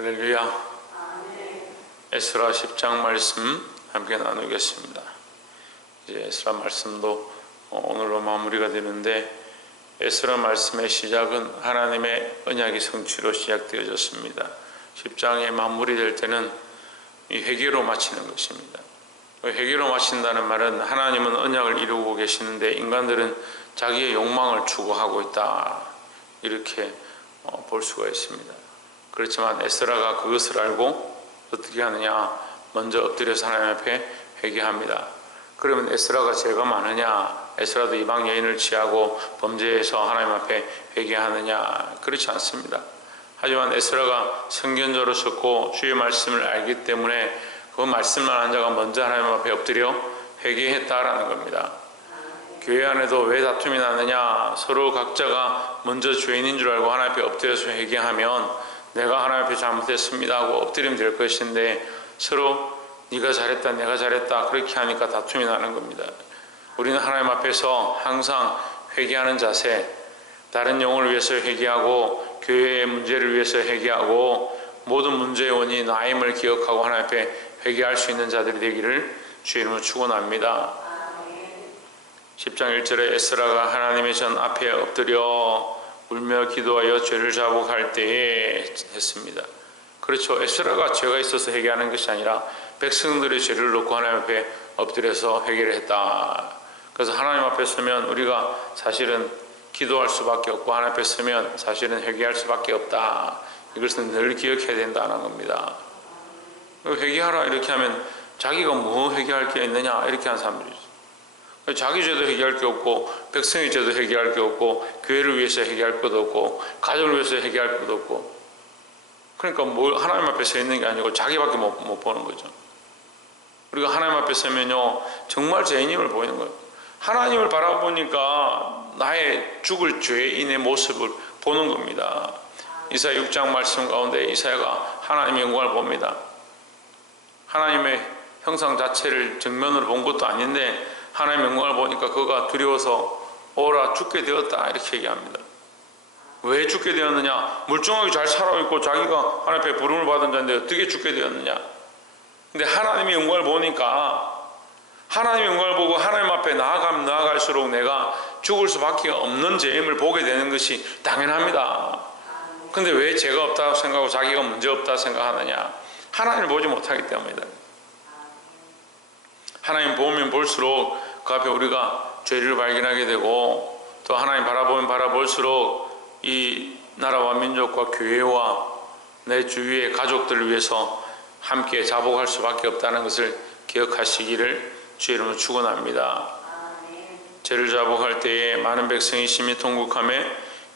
할렐루야. 에스라 10장 말씀 함께 나누겠습니다. 이제 에스라 말씀도 오늘로 마무리가 되는데, 에스라 말씀의 시작은 하나님의 언약의 성취로 시작되어졌습니다. 10장의 마무리될 때는 이 회개로 마치는 것입니다. 회개로 마친다는 말은 하나님은 언약을 이루고 계시는데 인간들은 자기의 욕망을 추구하고 있다, 이렇게 볼 수가 있습니다. 그렇지만 에스라가 그것을 알고 어떻게 하느냐? 먼저 엎드려서 하나님 앞에 회개합니다. 그러면 에스라가 죄가 많으냐? 에스라도 이방 여인을 취하고 범죄해서 하나님 앞에 회개하느냐? 그렇지 않습니다. 하지만 에스라가 선견자로 섰고 주의 말씀을 알기 때문에 그 말씀을 아는 자가 먼저 하나님 앞에 엎드려 회개했다라는 겁니다. 교회 안에도 왜 다툼이 나느냐? 서로 각자가 먼저 죄인인 줄 알고 하나님 앞에 엎드려서 회개하면 내가 하나님 앞에 잘못했습니다 하고 엎드리면 될 것인데, 서로 네가 잘했다 내가 잘했다 그렇게 하니까 다툼이 나는 겁니다. 우리는 하나님 앞에서 항상 회개하는 자세, 다른 영혼을 위해서 회개하고 교회의 문제를 위해서 회개하고 모든 문제의 원인이 나임을 기억하고 하나님 앞에 회개할 수 있는 자들이 되기를 주의 이름으로 축원합니다. 10장 1절에 에스라가 하나님의 전 앞에 엎드려 울며 기도하여 죄를 자복할 때에 했습니다. 그렇죠. 에스라가 죄가 있어서 회개하는 것이 아니라 백성들의 죄를 놓고 하나님 앞에 엎드려서 회개를 했다. 그래서 하나님 앞에 서면 우리가 사실은 기도할 수밖에 없고 하나님 앞에 서면 사실은 회개할 수밖에 없다. 이것은 늘 기억해야 된다는 겁니다. 회개하라 이렇게 하면 자기가 뭐 회개할 게 있느냐 이렇게 하는 사람들이죠. 자기 죄도 회개할 게 없고 백성의 죄도 회개할 게 없고 교회를 위해서 회개할 것도 없고 가족을 위해서 회개할 것도 없고, 그러니까 뭘 하나님 앞에 서 있는 게 아니고 자기밖에 못 보는 거죠. 우리가 하나님 앞에 서면요 정말 죄인임을 보이는 거예요. 하나님을 바라보니까 나의 죽을 죄인의 모습을 보는 겁니다. 이사야 6장 말씀 가운데 이사야가 하나님의 영광을 봅니다. 하나님의 형상 자체를 정면으로 본 것도 아닌데 하나님의 영광을 보니까 그가 두려워서 오라 죽게 되었다 이렇게 얘기합니다. 왜 죽게 되었느냐? 멀쩡하게 잘 살아있고 자기가 하나님 앞에 부름을 받은 자인데 어떻게 죽게 되었느냐? 근데 하나님의 영광을 보니까, 하나님의 영광을 보고 하나님 앞에 나아가면 나아갈수록 내가 죽을 수밖에 없는 죄임을 보게 되는 것이 당연합니다. 근데 왜 죄가 없다고 생각하고 자기가 문제 없다고 생각하느냐? 하나님을 보지 못하기 때문이다. 하나님 보면 볼수록 그 앞에 우리가 죄를 발견하게 되고, 또 하나님 바라보면 바라볼수록 이 나라와 민족과 교회와 내 주위의 가족들을 위해서 함께 자복할 수밖에 없다는 것을 기억하시기를 주의 이름으로 축원합니다. 죄를 자복할 때에 많은 백성이 심히 통곡하며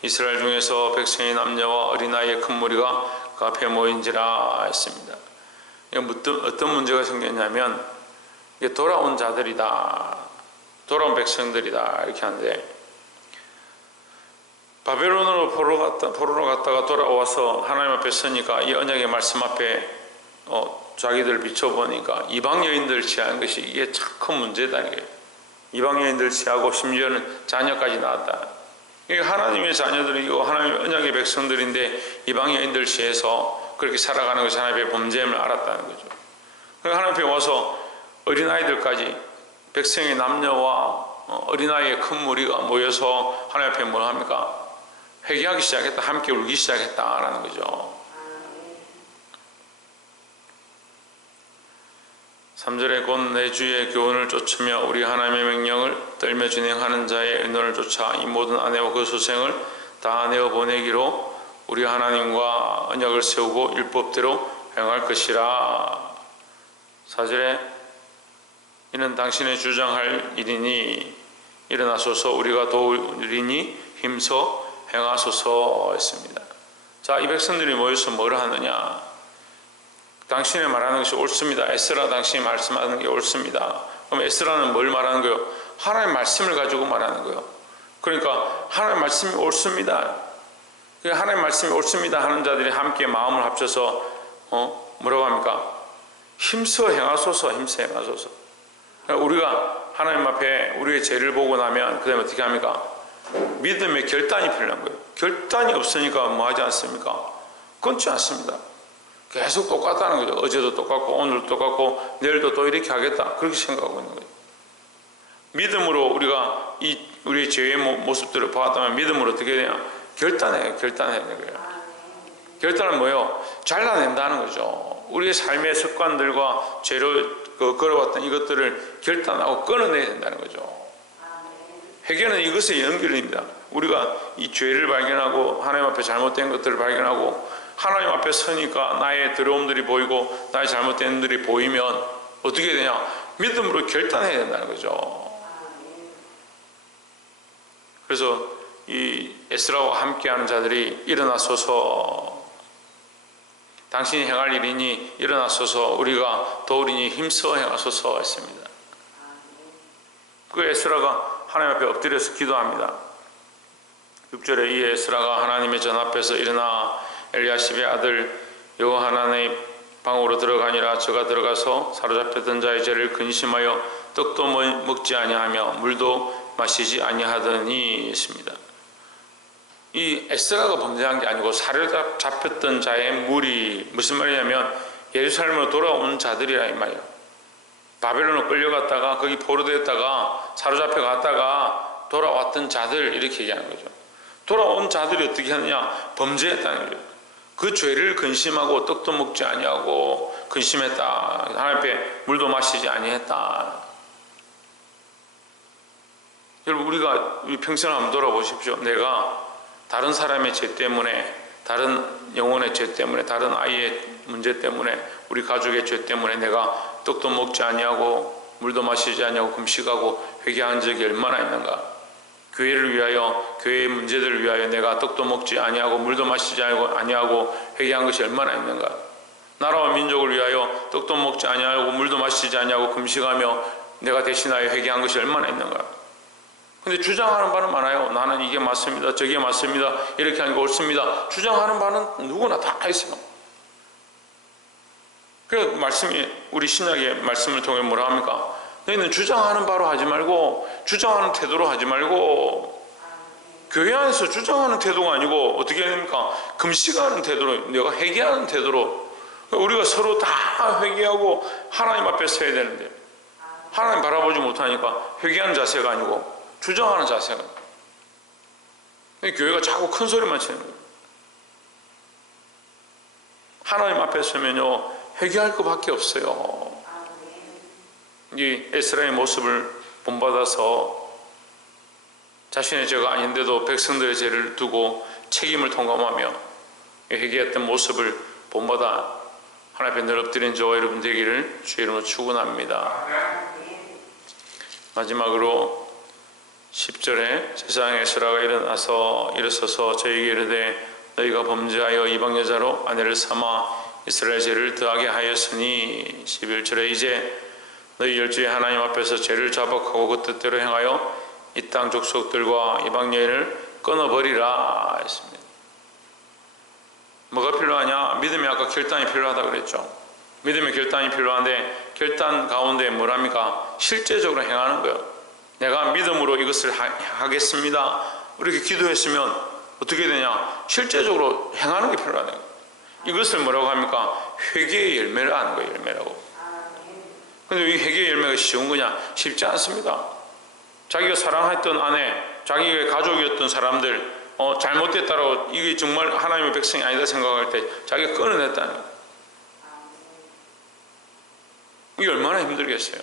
이스라엘 중에서 백성의 남녀와 어린아이의 큰 무리가 그 앞에 모인지라 했습니다. 어떤 문제가 생겼냐면 돌아온 자들이다, 돌아온 백성들이다 이렇게 하는데, 바벨론으로 포로로 갔다가 돌아와서 하나님 앞에 서니까 이 언약의 말씀 앞에 자기들 비춰보니까 이방 여인들 취한 것이 이게 참 큰 문제다. 이게 이방 여인들 취하고 심지어는 자녀까지 낳았다. 이게 하나님의 자녀들이고 하나님의 언약의 백성들인데 이방 여인들 취해서 그렇게 살아가는 것이 하나님의 범죄임을 알았다는 거죠. 그러니까 하나님 앞에 와서 어린아이들까지, 백성의 남녀와 어린아이의 큰 무리가 모여서 하나님 앞에 뭘 합니까? 회개하기 시작했다, 함께 울기 시작했다라는 거죠. 3절에 곧 내 주의 교훈을 쫓으며 우리 하나님의 명령을 떨며 진행하는 자의 의논을 쫓아 이 모든 아내와 그 소생을 다 내어 보내기로 우리 하나님과 언약을 세우고 율법대로 행할 것이라. 4절에 이는 당신의 주장할 일이니 일어나소서 우리가 도우리니 힘써 행하소서 했습니다. 자, 이 백성들이 모여서 뭘 하느냐? 당신이 말하는 것이 옳습니다. 에스라 당신이 말씀하는 게 옳습니다. 그럼 에스라는 뭘 말하는 거예요? 하나님의 말씀을 가지고 말하는 거예요. 그러니까 하나님의 말씀이 옳습니다. 하나님의 말씀이 옳습니다 하는 자들이 함께 마음을 합쳐서 뭐라고 합니까? 힘써 행하소서, 힘써 행하소서. 우리가 하나님 앞에 우리의 죄를 보고 나면 그 다음에 어떻게 합니까? 믿음의 결단이 필요한 거예요. 결단이 없으니까 뭐 하지 않습니까? 끊지 않습니다. 계속 똑같다는 거죠. 어제도 똑같고 오늘도 똑같고 내일도 또 이렇게 하겠다, 그렇게 생각하고 있는 거예요. 믿음으로 우리가 우리의 죄의 모습들을 보았다면 믿음으로 어떻게 되냐? 결단해야 되는 거예요. 결단은 뭐예요? 잘라낸다는 거죠. 우리의 삶의 습관들과 죄로 걸어왔던 이것들을 결단하고 끊어내야 된다는 거죠. 회개는 이것의 연결입니다. 우리가 이 죄를 발견하고 하나님 앞에 잘못된 것들을 발견하고 하나님 앞에 서니까 나의 더러움들이 보이고 나의 잘못된 것들이 보이면 어떻게 되냐? 믿음으로 결단해야 된다는 거죠. 그래서 이 에스라와 함께하는 자들이 일어나소서, 당신이 행할 일이니 일어나소서, 우리가 도우리니 힘써 행하소서 했습니다. 그 에스라가 하나님 앞에 엎드려서 기도합니다. 6절에 이 에스라가 하나님의 전 앞에서 일어나 엘리야십의 아들 여호하난의 방으로 들어가니라. 저가 들어가서 사로잡혔던 자의 죄를 근심하여 떡도 먹지 아니하며 물도 마시지 아니하더니 했습니다. 이 에스라가 범죄한 게 아니고 사로잡혔던 자의 무리, 무슨 말이냐면 예루살렘으로 돌아온 자들이라 이 말이에요. 바벨론으로 끌려갔다가 거기 포로됐다가 사로잡혀 갔다가 돌아왔던 자들, 이렇게 얘기하는 거죠. 돌아온 자들이 어떻게 하느냐? 범죄했다는 거죠. 그 죄를 근심하고 떡도 먹지 아니하고 근심했다. 하나님 앞에 물도 마시지 아니했다. 여러분, 우리가 우리 평생을 한번 돌아보십시오. 내가 다른 사람의 죄 때문에, 다른 영혼의 죄 때문에, 다른 아이의 문제 때문에, 우리 가족의 죄 때문에 내가 떡도 먹지 아니하고 물도 마시지 아니하고 금식하고 회개한 적이 얼마나 있는가? 교회를 위하여, 교회의 문제들을 위하여 내가 떡도 먹지 아니하고 물도 마시지 아니하고 회개한 것이 얼마나 있는가? 나라와 민족을 위하여 떡도 먹지 아니하고 물도 마시지 아니하고 금식하며 내가 대신하여 회개한 것이 얼마나 있는가? 근데 주장하는 바는 많아요. 나는 이게 맞습니다, 저게 맞습니다, 이렇게 하는 게 옳습니다. 주장하는 바는 누구나 다 있어요. 그래서 말씀이, 우리 신약의 말씀을 통해 뭐라 합니까? 너희는 주장하는 바로 하지 말고 주장하는 태도로 하지 말고, 교회 안에서 주장하는 태도가 아니고 어떻게 해야 됩니까? 금식하는 태도로, 내가 회개하는 태도로. 우리가 서로 다 회개하고 하나님 앞에 서야 되는데 하나님 바라보지 못하니까 회개하는 자세가 아니고 주장하는 자세가. 교회가 자꾸 큰 소리만 치는 거예요. 하나님 앞에 서면요 회개할 것밖에 없어요. 이 에스라의 모습을 본받아서 자신의 죄가 아닌데도 백성들의 죄를 두고 책임을 통감하며 회개했던 모습을 본받아 하나님 앞에 늘 엎드린 저와 여러분 되기를 주의 이름으로 축원합니다. 마지막으로 10절에 제사장 에스라가 일어서서 저에게 이르되 너희가 범죄하여 이방 여자로 아내를 삼아 이스라엘 죄를 더하게 하였으니 11절에 이제 너희 열주의 하나님 앞에서 죄를 자복하고 그 뜻대로 행하여 이 땅 족속들과 이방 여인을 끊어버리라 했습니다. 뭐가 필요하냐? 믿음이 아까 결단이 필요하다고 그랬죠. 믿음의 결단이 필요한데 결단 가운데 뭐랍니까? 실제적으로 행하는 거예요. 내가 믿음으로 이것을 하겠습니다. 이렇게 기도했으면 어떻게 되냐? 실제적으로 행하는 게 필요하다. 이것을 뭐라고 합니까? 회개의 열매를 하는 거예요. 열매라고. 근데 이 회개의 열매가 쉬운 거냐? 쉽지 않습니다. 자기가 사랑했던 아내, 자기의 가족이었던 사람들 잘못됐다고, 이게 정말 하나님의 백성이 아니다 생각할 때 자기가 끊어냈다는 거예요. 이게 얼마나 힘들겠어요.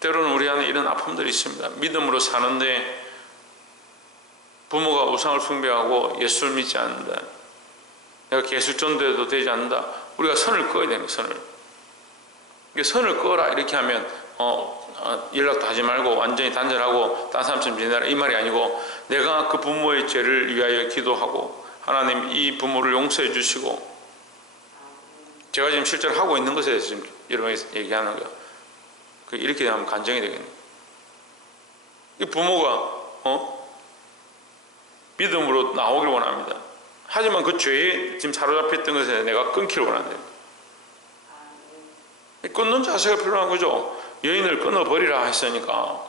때로는 우리 안에 이런 아픔들이 있습니다. 믿음으로 사는데 부모가 우상을 숭배하고 예수를 믿지 않는다. 내가 개술전도해도 되지 않는다. 우리가 선을 그어야 되는 거예요. 선을 그어라 이렇게 하면 연락도 하지 말고 완전히 단절하고 딴 사람처럼 지내라 이 말이 아니고, 내가 그 부모의 죄를 위하여 기도하고 하나님 이 부모를 용서해 주시고, 제가 지금 실제로 하고 있는 것에 대해서 지금 여러분이 얘기하는 거예요. 이렇게 하면 간증이 되겠네요. 이 부모가 믿음으로 나오길 원합니다. 하지만 그 죄에 지금 사로잡혔던 것에 내가 끊기를 원한다. 끊는 자세가 필요한 거죠. 여인을 끊어버리라 했으니까.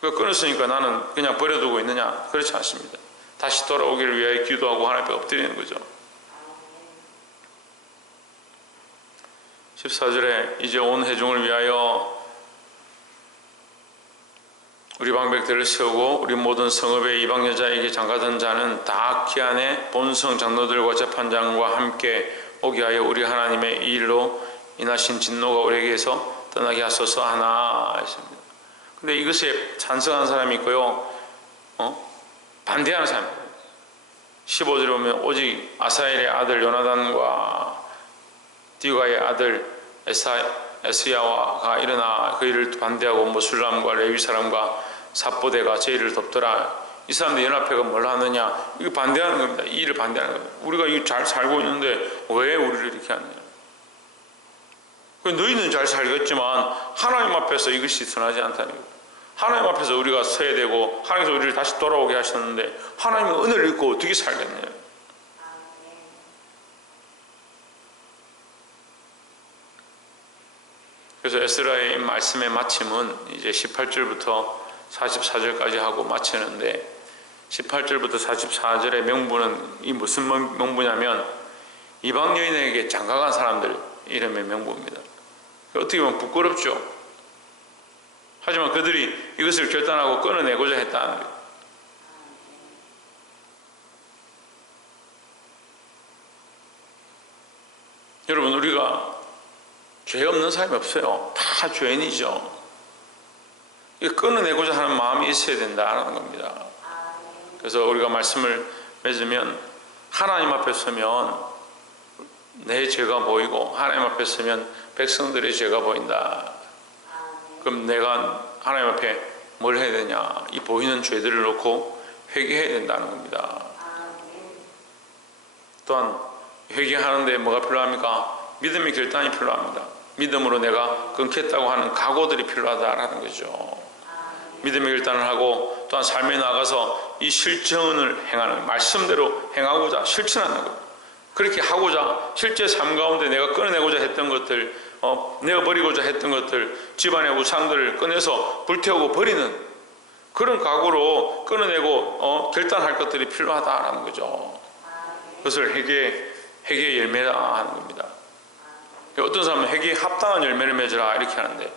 끊었으니까 나는 그냥 버려두고 있느냐? 그렇지 않습니다. 다시 돌아오기를 위하여 기도하고 하나님 앞에 엎드리는 거죠. 14절에 이제 온 회중을 위하여 우리 방백들을 세우고 우리 모든 성읍의 이방 여자에게 장가든 자는 다 기한에 본성 장로들과 재판장과 함께 오게 하여 우리 하나님의 이 일로 인하신 진노가 우리에게서 떠나게 하소서 하나 했습니다. 근데 이것에 찬성하는 사람이 있고요, 반대하는 사람이 있어요. 15절에 보면 오직 아사엘의 아들 요나단과 디가의 아들 에스야가 일어나 그 일을 반대하고 모술람과 레위 사람과 삽보대가 제 일을 덮더라. 이 사람들 연합회가 뭘 하느냐? 이거 반대하는 겁니다. 이 일을 반대하는 겁니다. 우리가 이거 잘 살고 있는데 왜 우리를 이렇게 하느냐? 너희는 잘 살겠지만 하나님 앞에서 이것이 선하지 않다는 거예요. 하나님 앞에서 우리가 서야 되고 하나님께서 우리를 다시 돌아오게 하셨는데 하나님의 은혜를 입고 어떻게 살겠느냐? 그래서 에스라의 말씀의 마침은 이제 18절부터 44절까지 하고 마치는데 18절부터 44절의 명분은 이 무슨 명분이냐면 이방 여인에게 장가간 사람들 이름의 명분입니다. 어떻게 보면 부끄럽죠. 하지만 그들이 이것을 결단하고 끊어내고자 했다는 거예요. 여러분, 우리가 죄 없는 사람이 없어요. 다 죄인이죠. 이거 끊어내고자 하는 마음이 있어야 된다는 겁니다. 그래서 우리가 말씀을 맺으면 하나님 앞에 서면 내 죄가 보이고 하나님 앞에 서면 백성들의 죄가 보인다. 그럼 내가 하나님 앞에 뭘 해야 되냐? 이 보이는 죄들을 놓고 회개해야 된다는 겁니다. 또한 회개하는데 뭐가 필요합니까? 믿음의 결단이 필요합니다. 믿음으로 내가 끊겠다고 하는 각오들이 필요하다라는 거죠. 믿음의 결단을 하고 또한 삶에 나가서 이 실천을 행하는, 말씀대로 행하고자 실천하는 것. 그렇게 하고자 실제 삶 가운데 내가 끊어내고자 했던 것들, 내어버리고자 했던 것들, 집안의 우상들을 꺼내서 불태우고 버리는 그런 각오로 끊어내고 결단할 것들이 필요하다라는 거죠. 그것을 회개의 열매라 하는 겁니다. 어떤 사람은 회개에 합당한 열매를 맺으라 이렇게 하는데,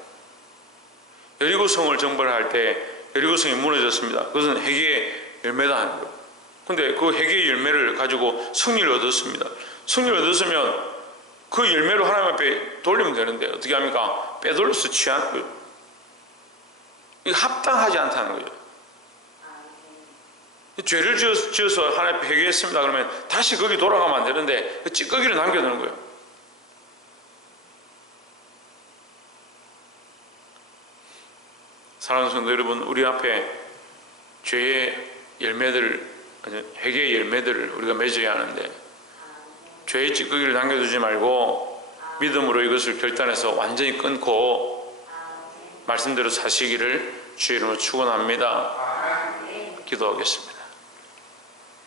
여리고성을 정벌할 때 여리고성이 무너졌습니다. 그것은 회개의 열매다 하는 거예요. 근데 그 회개의 열매를 가지고 승리를 얻었습니다. 승리를 얻었으면 그 열매로 하나님 앞에 돌리면 되는데 어떻게 합니까? 빼돌려서 취하는 거예요. 이거 합당하지 않다는 거예요. 죄를 지어서 하나님 앞에 회개했습니다. 그러면 다시 거기 돌아가면 안 되는데 그 찌꺼기를 남겨두는 거예요. 사랑하는 성도 여러분, 우리 앞에 죄의 열매들, 회개의 열매들을 우리가 맺어야 하는데 죄의 찌꺼기를 남겨두지 말고 믿음으로 이것을 결단해서 완전히 끊고 말씀대로 사시기를 주의 이름으로 축원합니다. 기도하겠습니다.